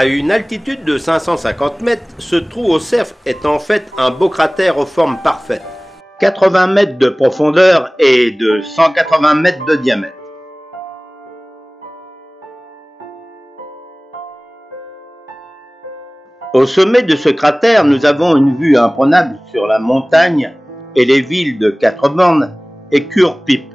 À une altitude de 550 mètres, ce trou au cerf est en fait un beau cratère aux formes parfaites. 80 mètres de profondeur et de 180 mètres de diamètre. Au sommet de ce cratère, nous avons une vue imprenable sur la montagne et les villes de Quatre-Bornes et Cure-Pipe.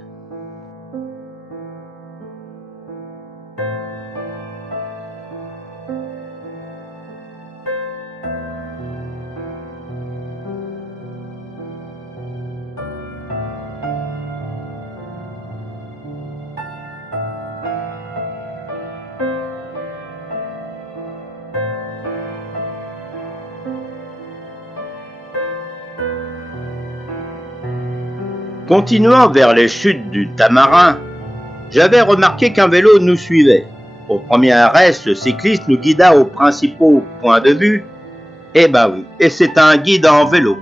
Continuant vers les chutes du Tamarin, j'avais remarqué qu'un vélo nous suivait. Au premier arrêt, ce cycliste nous guida aux principaux points de vue. Eh ben oui, et c'est un guide en vélo.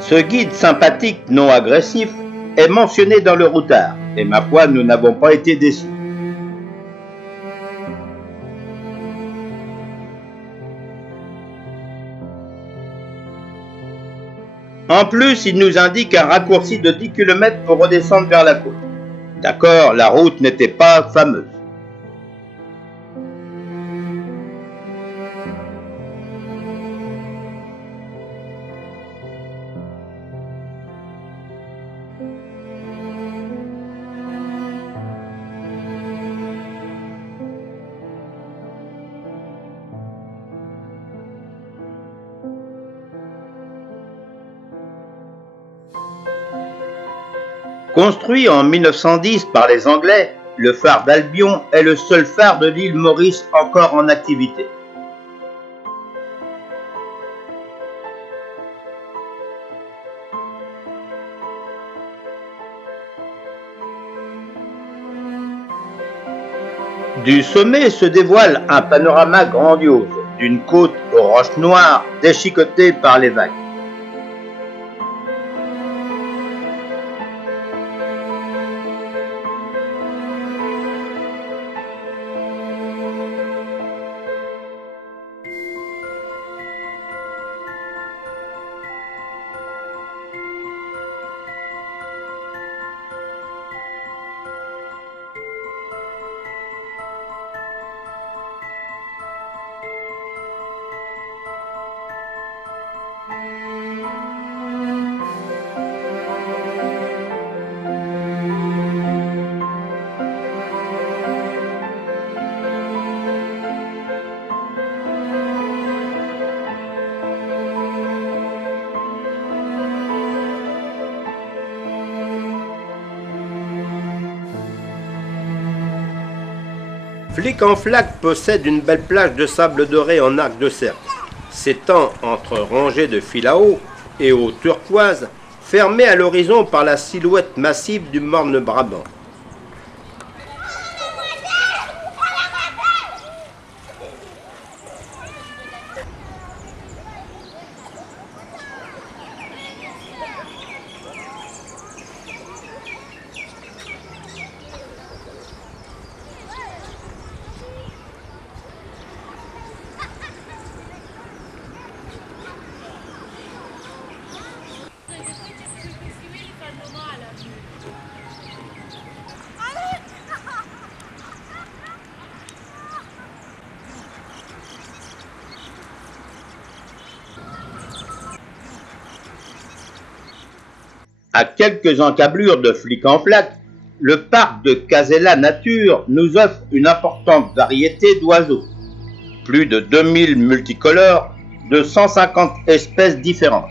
Ce guide sympathique, non agressif, est mentionné dans le routard, et ma foi, nous n'avons pas été déçus. En plus, il nous indique un raccourci de 10 km pour redescendre vers la côte. D'accord, la route n'était pas fameuse. Construit en 1910 par les Anglais, le phare d'Albion est le seul phare de l'île Maurice encore en activité. Du sommet se dévoile un panorama grandiose d'une côte aux roches noires déchiquetée par les vagues. Flic-en-Flac possède une belle plage de sable doré en arc de cercle, s'étend entre rangées de fil à eau et eau turquoise, fermée à l'horizon par la silhouette massive du morne Brabant. À quelques encablures de Flic-en-Flac, le parc de Casella Nature nous offre une importante variété d'oiseaux. Plus de 2000 multicolores de 150 espèces différentes.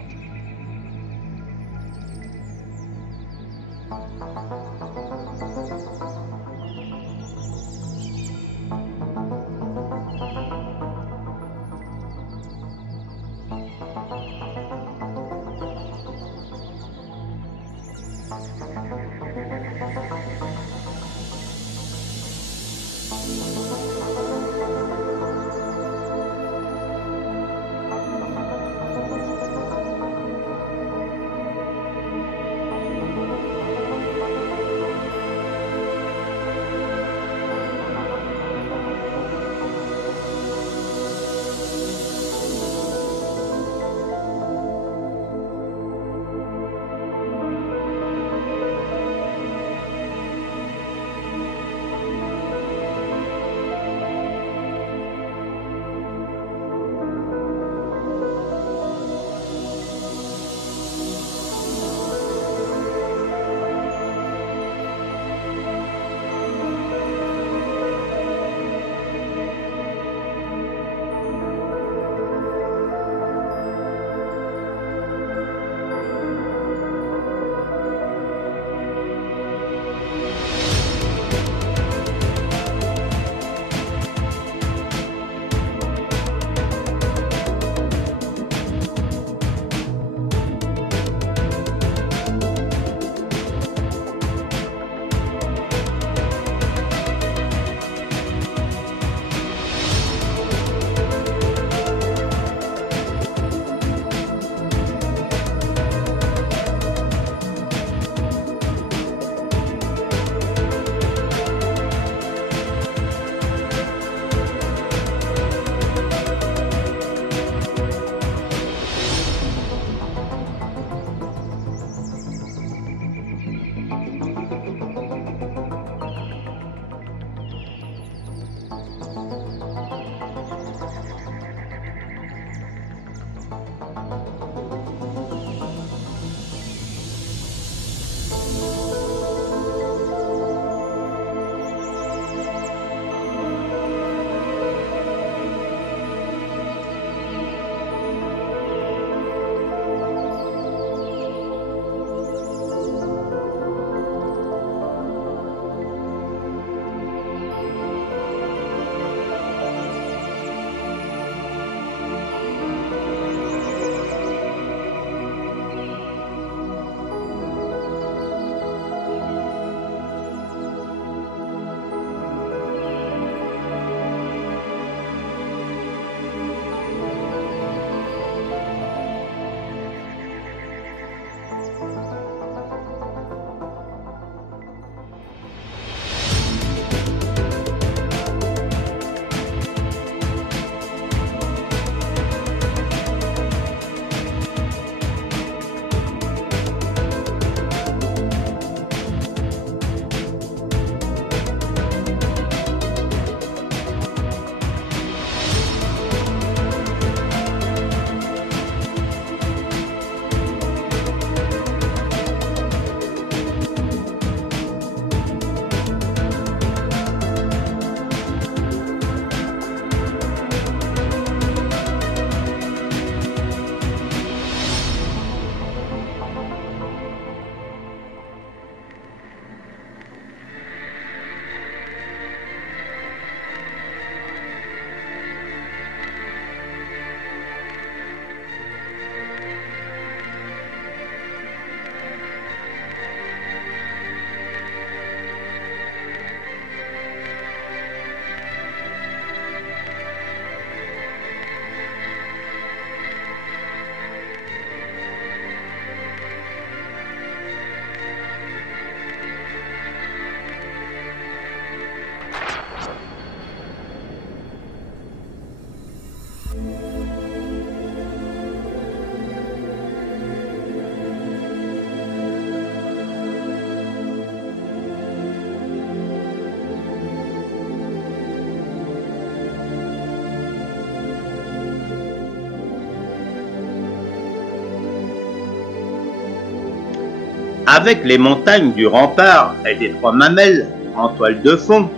Avec les montagnes du Rempart et des Trois Mamelles en toile de fond,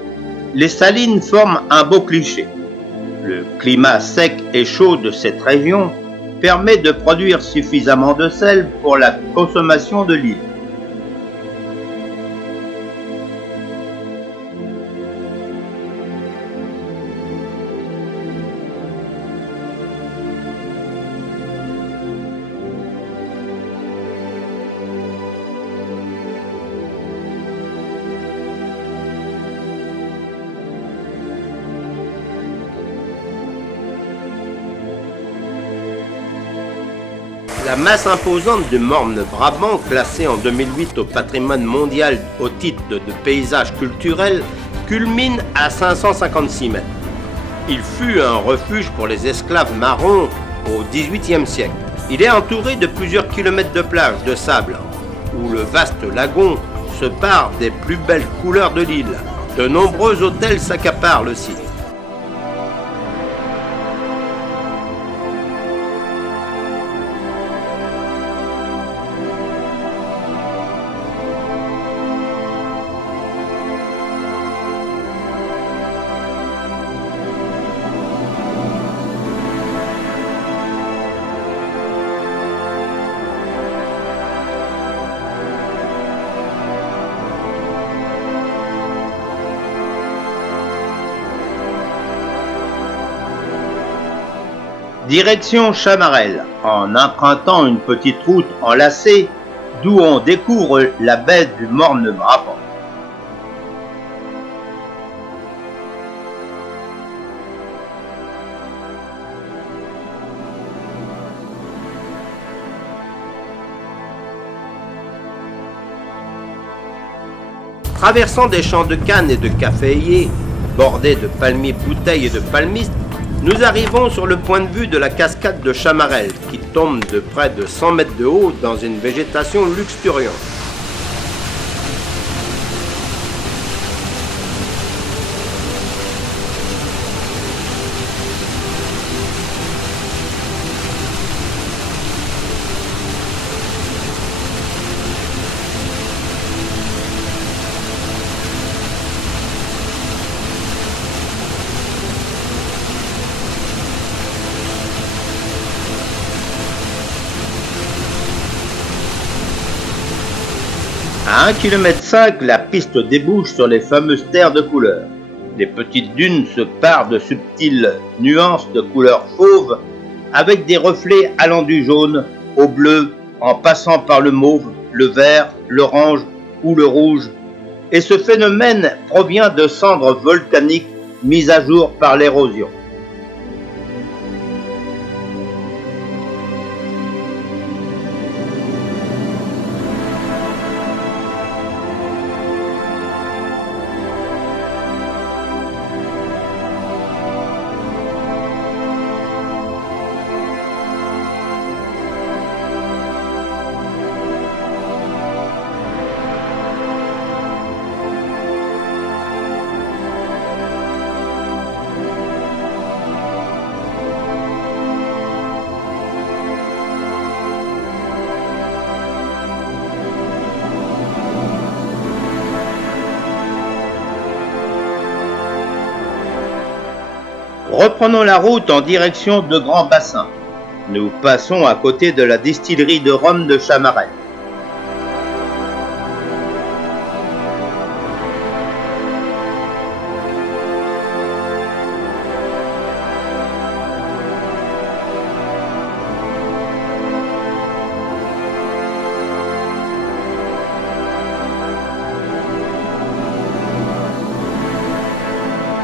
les Salines forment un beau cliché. Le climat sec et chaud de cette région permet de produire suffisamment de sel pour la consommation de l'île. La masse imposante du morne Brabant, classée en 2008 au patrimoine mondial au titre de paysage culturel, culmine à 556 mètres. Il fut un refuge pour les esclaves marrons au XVIIIe siècle. Il est entouré de plusieurs kilomètres de plage de sable, où le vaste lagon se pare des plus belles couleurs de l'île. De nombreux hôtels s'accaparent le site. Direction Chamarel, en empruntant une petite route enlacée d'où on découvre la baie du morne Brabant. Traversant des champs de canne et de caféiers, bordés de palmiers bouteilles et de palmistes, nous arrivons sur le point de vue de la cascade de Chamarel, qui tombe de près de 100 mètres de haut dans une végétation luxuriante. À 1,5 km, la piste débouche sur les fameuses terres de couleur. Les petites dunes se parent de subtiles nuances de couleur fauve avec des reflets allant du jaune au bleu en passant par le mauve, le vert, l'orange ou le rouge. Et ce phénomène provient de cendres volcaniques mises à jour par l'érosion. Reprenons la route en direction de Grand Bassin. Nous passons à côté de la distillerie de rhum de Chamarel.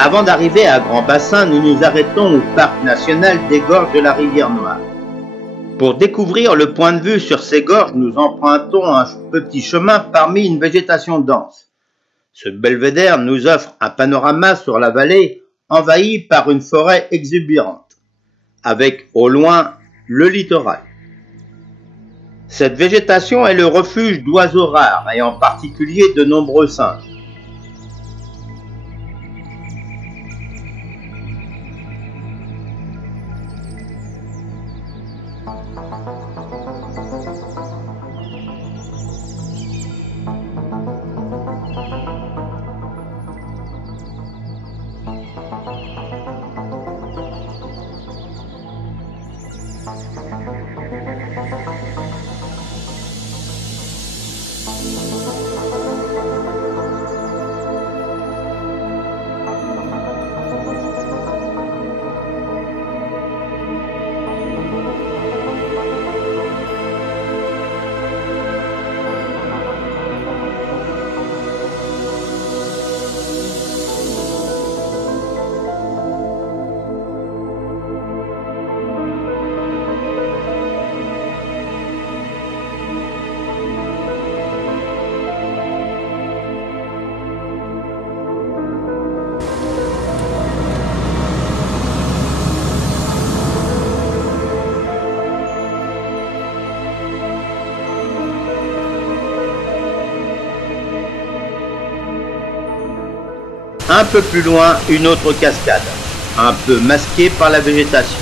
Avant d'arriver à Grand Bassin, nous nous arrêtons au parc national des gorges de la rivière Noire. Pour découvrir le point de vue sur ces gorges, nous empruntons un petit chemin parmi une végétation dense. Ce belvédère nous offre un panorama sur la vallée envahie par une forêt exubérante, avec au loin le littoral. Cette végétation est le refuge d'oiseaux rares et en particulier de nombreux singes. Un peu plus loin, une autre cascade, un peu masquée par la végétation.